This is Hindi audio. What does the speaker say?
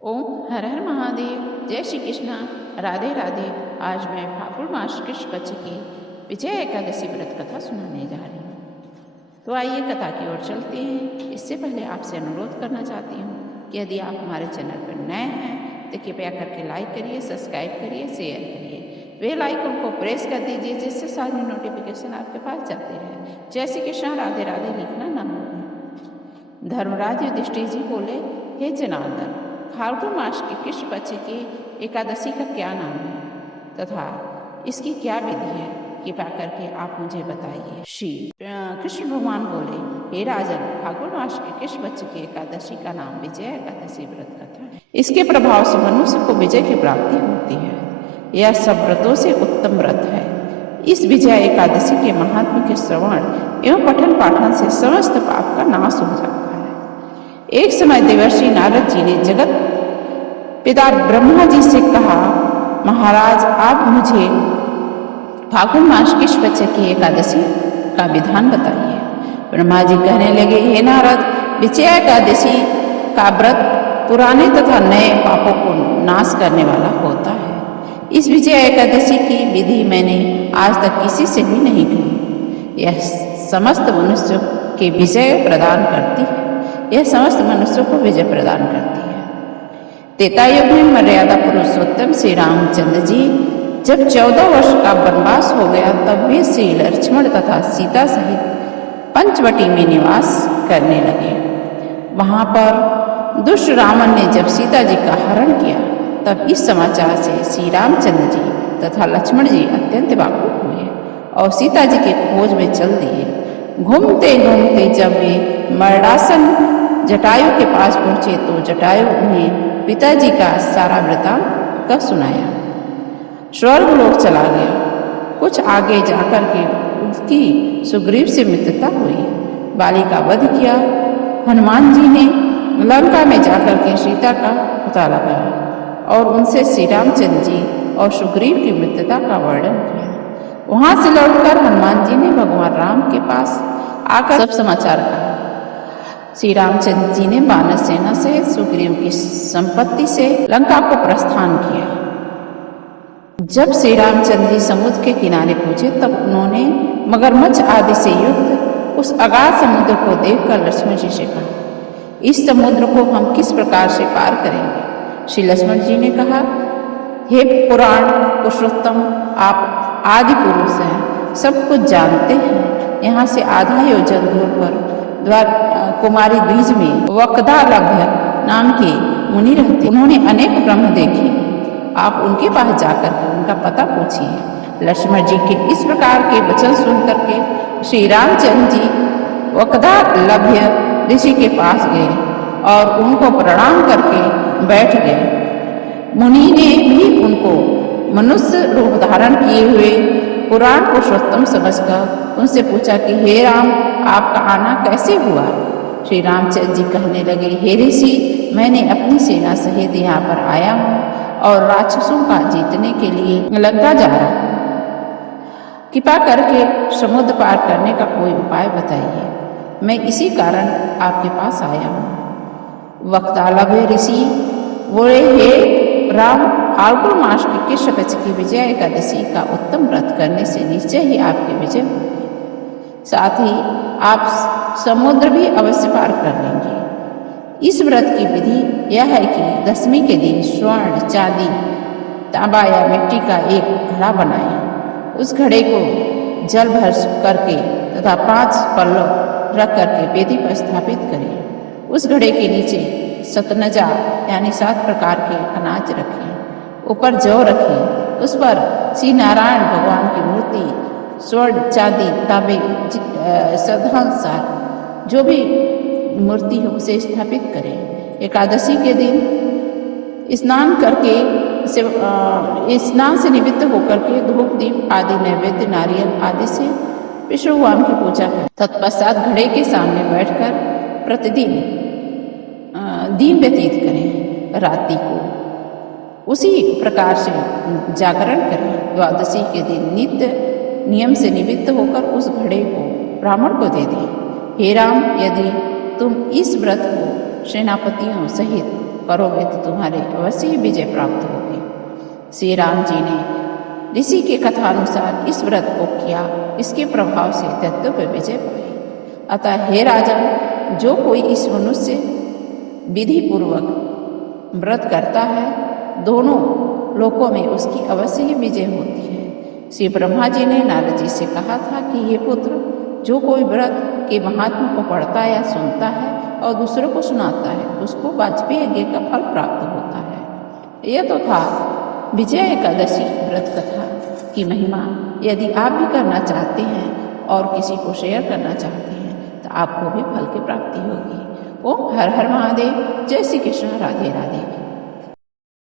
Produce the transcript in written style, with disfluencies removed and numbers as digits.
ओम हर हर महादेव। जय श्री कृष्णा। राधे राधे। आज मैं फाल्गुन मास कृष्ण पक्ष की विजय एकादशी व्रत कथा सुनाने जा रही हूँ। तो आइए कथा की ओर चलते हैं। इससे पहले आपसे अनुरोध करना चाहती हूँ कि यदि आप हमारे चैनल पर नए हैं तो कृपया करके लाइक करिए, सब्सक्राइब करिए, शेयर करिए, बेल आइकन को प्रेस कर दीजिए जिससे सारी नोटिफिकेशन आपके पास जाते रहे। जय श्री कृष्णा। राधे राधे लिखना ना भूलें। धर्मराज युधिष्ठिर जी बोले, हे जनार्दन, फाल्गुन मास की कृष्ण पक्ष की एकादशी का क्या नाम है तथा इसकी क्या विधि है, कृपया करके आप मुझे बताइए। श्री कृष्ण भगवान बोले, हे राजन, फाल्गुन मास की कृष्ण पक्ष की एकादशी का नाम विजय एकादशी व्रत कथा है। इसके प्रभाव से मनुष्य को विजय की प्राप्ति होती है। यह सब व्रतों से उत्तम व्रत है। इस विजय एकादशी के महात्म्य के श्रवण एवं पठन पाठन से समस्त पाप का नाश हो जाता है। एक समय देवर्षि नारद जी ने जगत पिता ब्रह्मा जी से कहा, महाराज आप मुझे फाल्गुन मास कृष्ण पक्ष की एकादशी का विधान बताइए। ब्रह्मा जी कहने लगे, हे नारद, विजय एकादशी का व्रत पुराने तथा नए पापों को नाश करने वाला होता है। इस विजय एकादशी की विधि मैंने आज तक किसी से भी नहीं कही। यह समस्त मनुष्यों के विजय प्रदान करती है। यह समस्त मनुष्यों को विजय प्रदान करती है। त्रेता युग में मर्यादा पुरुषोत्तम श्री रामचंद्र जी जब 14 वर्ष का वनवास हो गया तब वे श्री लक्ष्मण तथा सीता सहित पंचवटी में निवास करने लगे। वहां पर दुष्ट रावण ने जब सीता जी का हरण किया तब इस समाचार से श्री रामचंद्र जी तथा लक्ष्मण जी अत्यंत व्याकुल हुए और सीता जी की खोज में चल दिए। घूमते घूमते जब वे मरणासन जटायु के पास पहुंचे तो जटायु उन्हें पिताजी का सारा वृतांत कह सुनाया। स्वर्ग लोक चला गया। कुछ आगे जाकर के उसकी सुग्रीव से मित्रता हुई। बाली का वध किया। हनुमान जी ने लंका में जाकर के सीता का पता लगाया और उनसे श्री रामचंद्र जी और सुग्रीव की मित्रता का वर्णन किया। वहां से लौटकर हनुमान जी ने भगवान राम के पास आकर सब समाचार कहा। श्री रामचंद्र जी ने वानर सेना से सुग्रीव की संपत्ति से लंका को प्रस्थान किया। जब श्री रामचंद्र जी समुद्र के किनारे पहुंचे तब उन्होंने मगरमच्छ आदि से युक्त उस अगाध समुद्र को देखकर लक्ष्मण जी से कहा, इस समुद्र को हम किस प्रकार से पार करेंगे। श्री लक्ष्मण जी ने कहा, हे पुराण पुरुषोत्तम, आप आदि पुरुष हैं, सब कुछ जानते हैं। यहाँ से आधा योजन दूर पर कुमारी द्वीज में वक्दालभ्य नाम के मुनि रहते। उन्होंने अनेक ब्रह्म देखे। आप उनके पास जाकर के उनका पता पूछिए। लक्ष्मण जी के इस प्रकार के वचन सुन करके श्री रामचंद्र जी वक्दालभ्य ऋषि के पास गए और उनको प्रणाम करके बैठ गए। मुनि ने भी उनको मनुष्य रूप धारण किए हुए पुराण पुरुषोत्तम समझकर उनसे पूछा कि हे राम, आपका आना कैसे हुआ। श्री रामचंद्र जी कहने लगे, हे ऋषि, मैंने अपनी सेना सहित यहाँ पर आया हूँ और राक्षसों का जीतने के लिए लंका जा रहा हूँ। कृपा करके समुद्र पार करने का कोई उपाय बताइए। मैं इसी कारण आपके पास आया हूँ। वक्तालभ्य ऋषि बोले, हे राम, फाल्गुन मास की कृष्ण पक्ष की विजय एकादशी का उत्तम व्रत करने से निश्चय ही आपकी विजय होगी। साथ ही आप समुद्र भी अवश्य पार कर लेंगे। इस व्रत की विधि यह है कि दशमी के दिन स्वर्ण, चांदी, तांबा या मिट्टी का एक घड़ा बनाएं। उस घड़े को जल भर करके तथा 5 पल्लव रख करके वेदी पर स्थापित करें। उस घड़े के नीचे सतनजा यानी 7 प्रकार के अनाज रखें। ऊपर जौ रखें। उस पर श्री नारायण भगवान की मूर्ति स्वर्ण, चांदी, तांबे सदनुसार जो भी मूर्ति हो उसे स्थापित करें। एकादशी के दिन स्नान करके स्नान से निवृत्त होकर के धूप, दीप आदि नैवेद्य, नारियल आदि से विष्णु भगवान की पूजा करें। तत्पश्चात घड़े के सामने बैठकर प्रतिदिन दिन व्यतीत करें। रात्रि को उसी प्रकार से जागरण करें। द्वादशी के दिन नित्य नियम से निवृत्त होकर उस घड़े को ब्राह्मण को दे दें। हे राम, यदि तुम इस व्रत को सेनापतियों सहित करोगे तो तुम्हारे अवश्य ही विजय प्राप्त होगी। श्री राम जी ने ऋषि के कथानुसार इस व्रत को किया, इसके प्रभाव से दैत्यों पर विजय पाई। अतः हे राजन, जो कोई इस मनुष्य विधि पूर्वक व्रत करता है, दोनों लोकों में उसकी अवश्य ही विजय होती है। श्री ब्रह्मा जी ने नारद जी से कहा था कि ये पुत्र, जो कोई व्रत के महात्मा को पढ़ता या सुनता है और दूसरों को सुनाता है, उसको वाजपेयी यज्ञ का फल प्राप्त होता है। यह तो था विजय एकादशी व्रत कथा की महिमा। यदि आप भी करना चाहते हैं और किसी को शेयर करना चाहते हैं तो आपको भी फल की प्राप्ति होगी। ओम हर हर महादेव। जय श्री कृष्ण। राधे राधे।